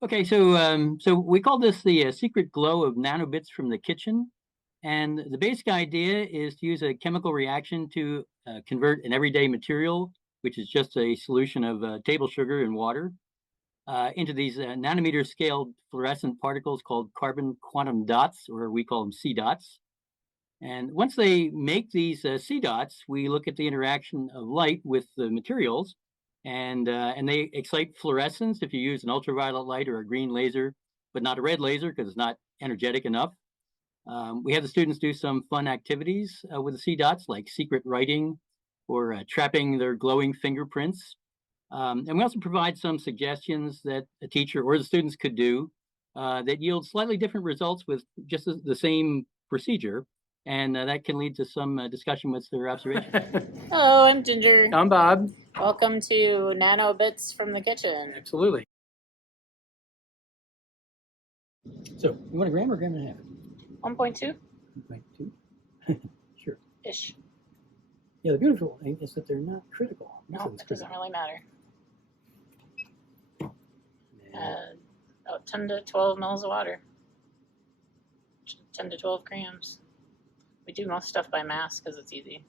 Okay, so we call this the secret glow of nanobits from the kitchen. And the basic idea is to use a chemical reaction to convert an everyday material, which is just a solution of table sugar and water, into these nanometer scaled fluorescent particles called carbon quantum dots, or we call them C dots. And once they make these C dots, we look at the interaction of light with the materials, and they excite fluorescence if you use an ultraviolet light or a green laser, but not a red laser because it's not energetic enough. We have the students do some fun activities with the C dots, like secret writing or trapping their glowing fingerprints. And we also provide some suggestions that a teacher or the students could do that yield slightly different results with just the same procedure. And that can lead to some discussion with their observations. Hello, I'm Ginger. I'm Bob. Welcome to Nanobits from the Kitchen. Absolutely. So, you want a gram or a gram and a half? 1.2? 1.2? Sure. Ish. Yeah, the beautiful thing is that they're not critical. No, it doesn't really matter. About 10 to 12 mils of water. 10 to 12 grams. We do most stuff by mass because it's easy.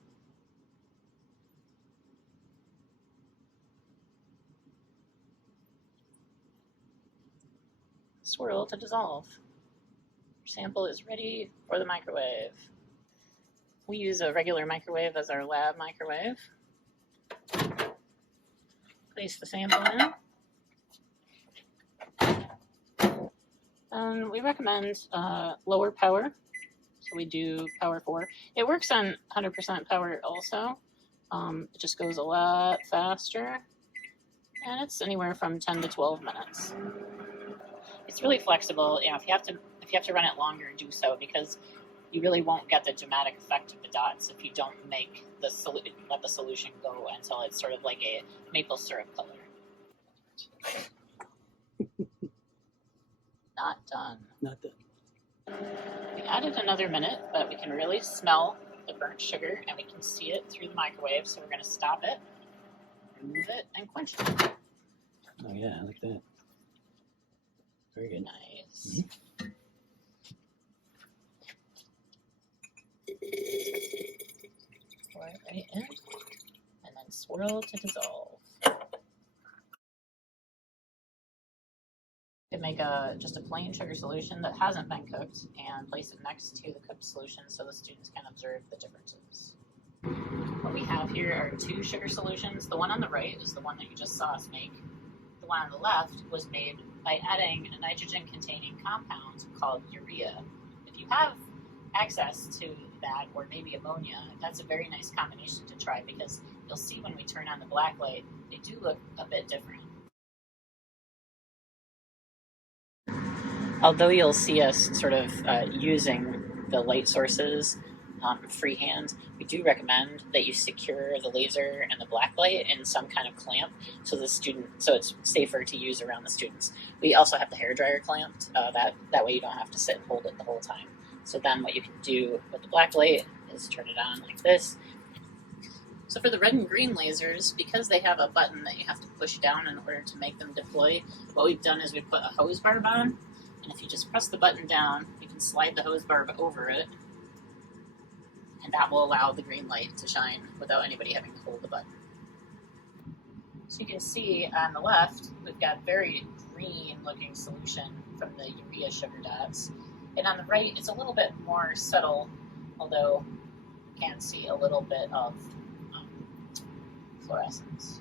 Swirl to dissolve. Your sample is ready for the microwave. We use a regular microwave as our lab microwave. Place the sample in. And we recommend lower power. So we do power 4. It works on 100% power also. It just goes a lot faster. And it's anywhere from 10 to 12 minutes. It's really flexible. You know, if you have to run it longer, do so, because you really won't get the dramatic effect of the dots if you don't make let the solution go until it's sort of like a maple syrup color. Not done. Not done. We added another minute, but we can really smell the burnt sugar and we can see it through the microwave. So we're going to stop it, remove it, and quench it. Oh yeah, I like that. Very good. Nice. Pour it right in, and then swirl to dissolve. You can make just a plain sugar solution that hasn't been cooked and place it next to the cooked solution so the students can observe the differences. What we have here are 2 sugar solutions. The one on the right is the one that you just saw us make. The one on the left was made by adding a nitrogen-containing compound called urea. If you have access to that, or maybe ammonia, that's a very nice combination to try because you'll see when we turn on the black light, they do look a bit different. Although you'll see us sort of using the light sources freehand, we do recommend that you secure the laser and the black light in some kind of clamp so it's safer to use around the students. We also have the hairdryer clamped. That way you don't have to sit and hold it the whole time. So then what you can do with the black light is turn it on like this. So for the red and green lasers, because they have a button that you have to push down in order to make them deploy, what we've done is we put a hose barb on, and if you just press the button down, you can slide the hose barb over it, and that will allow the green light to shine without anybody having to hold the button. So you can see on the left, we've got very green looking solution from the urea sugar dots. And on the right, it's a little bit more subtle, although you can see a little bit of fluorescence.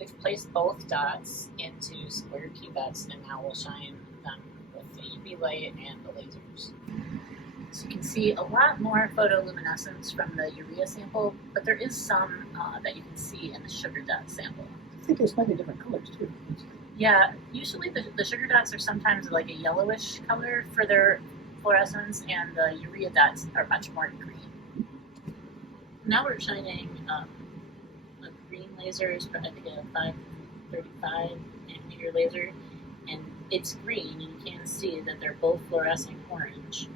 We've placed both dots into square pipettes, and now we'll shine them with the UV light and the lasers. So you can see a lot more photoluminescence from the urea sample, but there is some that you can see in the sugar dot sample. I think there's slightly different colors too. Yeah, usually the sugar dots are sometimes like a yellowish color for their fluorescence, and the urea dots are much more green. Now we're shining a green laser, I think a 535 nanometer laser, and it's green, and you can see that they're both fluorescing orange.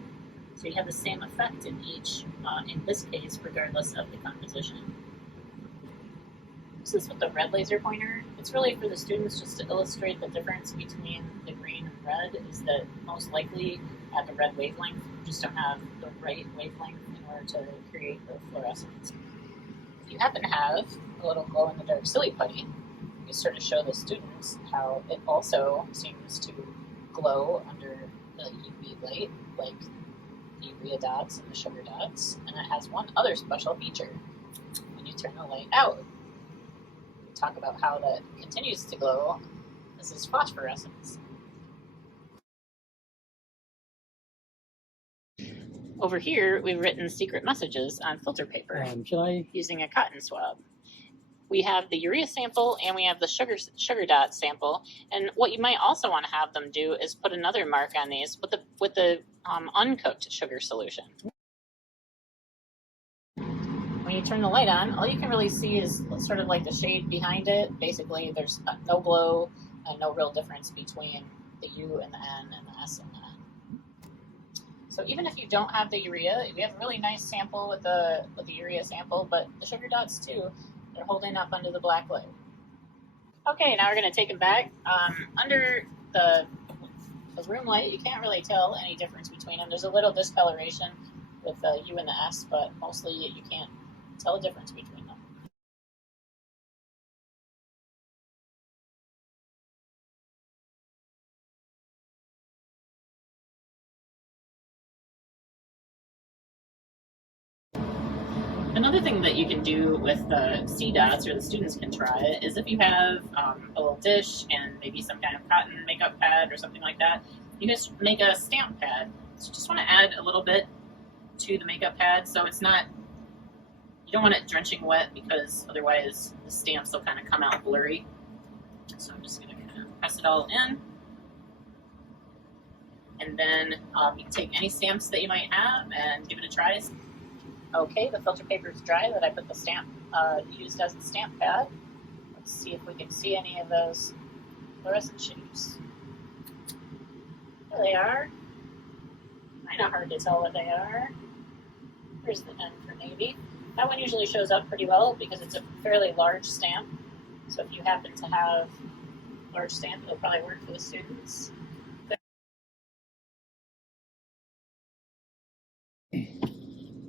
So you have the same effect in each, in this case, regardless of the composition. this is with the red laser pointer. It's really for the students just to illustrate the difference between the green and red is that most likely at the red wavelength, you just don't have the right wavelength in order to create the fluorescence. If you happen to have a little glow-in-the-dark silly putty, you sort of show the students how it also seems to glow under the UV light, like the urea dots and the sugar dots, and it has one other special feature. When you turn the light out, we talk about how that continues to glow. This is phosphorescence. Over here, we've written secret messages on filter paper using a cotton swab. We have the urea sample and we have the sugar dot sample. And what you might also want to have them do is put another mark on these with the uncooked sugar solution. When you turn the light on, all you can really see is sort of like the shade behind it. Basically, there's no glow and no real difference between the U and the N and the S and the N. So even if you don't have the urea, we have a really nice sample with the urea sample, but the sugar dots too, they're holding up under the black light. Okay, now we're going to take them back. Under the room light, you can't really tell any difference between them. There's a little discoloration with the U and the S, but mostly you can't tell a difference between them. Another thing that you can do with the C dots, or the students can try, is if you have a little dish and maybe some kind of cotton makeup pad or something like that, you just make a stamp pad. So you just want to add a little bit to the makeup pad so it's not, you don't want it drenching wet because otherwise the stamps will kind of come out blurry. So I'm just going to kind of press it all in. And then you can take any stamps that you might have and give it a try. Okay, the filter paper is dry that I put the stamp used as the stamp pad. Let's see if we can see any of those fluorescent shapes. There they are. Kind of hard to tell what they are. Here's the N for navy. That one usually shows up pretty well because it's a fairly large stamp. So if you happen to have a large stamp, it'll probably work for the students.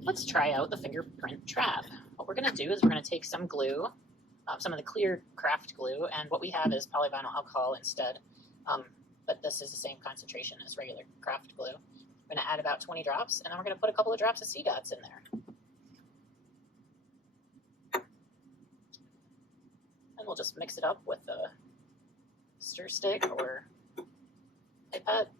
Let's try out the fingerprint trap. What we're going to do is we're going to take some glue, some of the clear craft glue, and what we have is polyvinyl alcohol instead, but this is the same concentration as regular craft glue. We're going to add about 20 drops, and then we're going to put a couple of drops of C dots in there. And we'll just mix it up with a stir stick or pipette.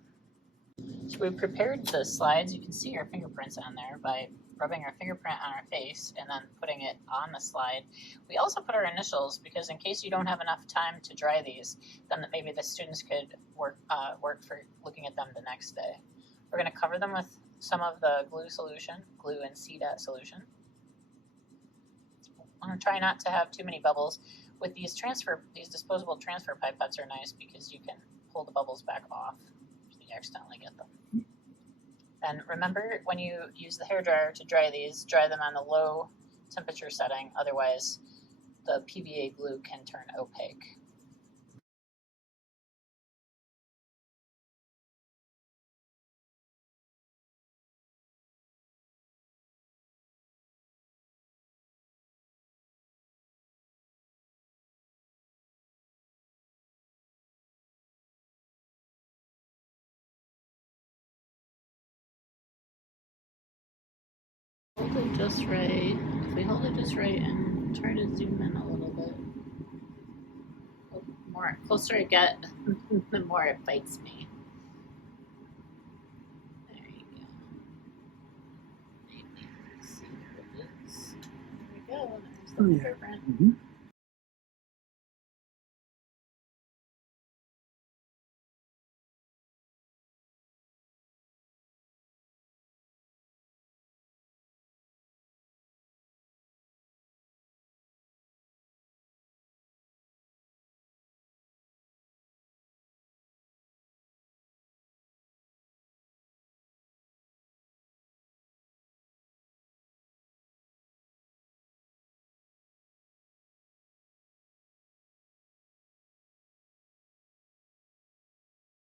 So we prepared the slides. You can see our fingerprints on there by rubbing our fingerprint on our face and then putting it on the slide. We also put our initials because in case you don't have enough time to dry these, then maybe the students could work for looking at them the next day. We're going to cover them with some of the glue solution, glue and C dot solution. I'm going to try not to have too many bubbles. With these disposable transfer pipettes are nice because you can pull the bubbles back off if you accidentally get them. And remember, when you use the hairdryer to dry these, dry them on the low temperature setting, otherwise the PVA glue can turn opaque. Hold it just right. If we hold it just right and try to zoom in a little bit, the more closer I get, the more it bites me. There you go. Maybe. Let's see what it is. There we go. There's the fingerprint.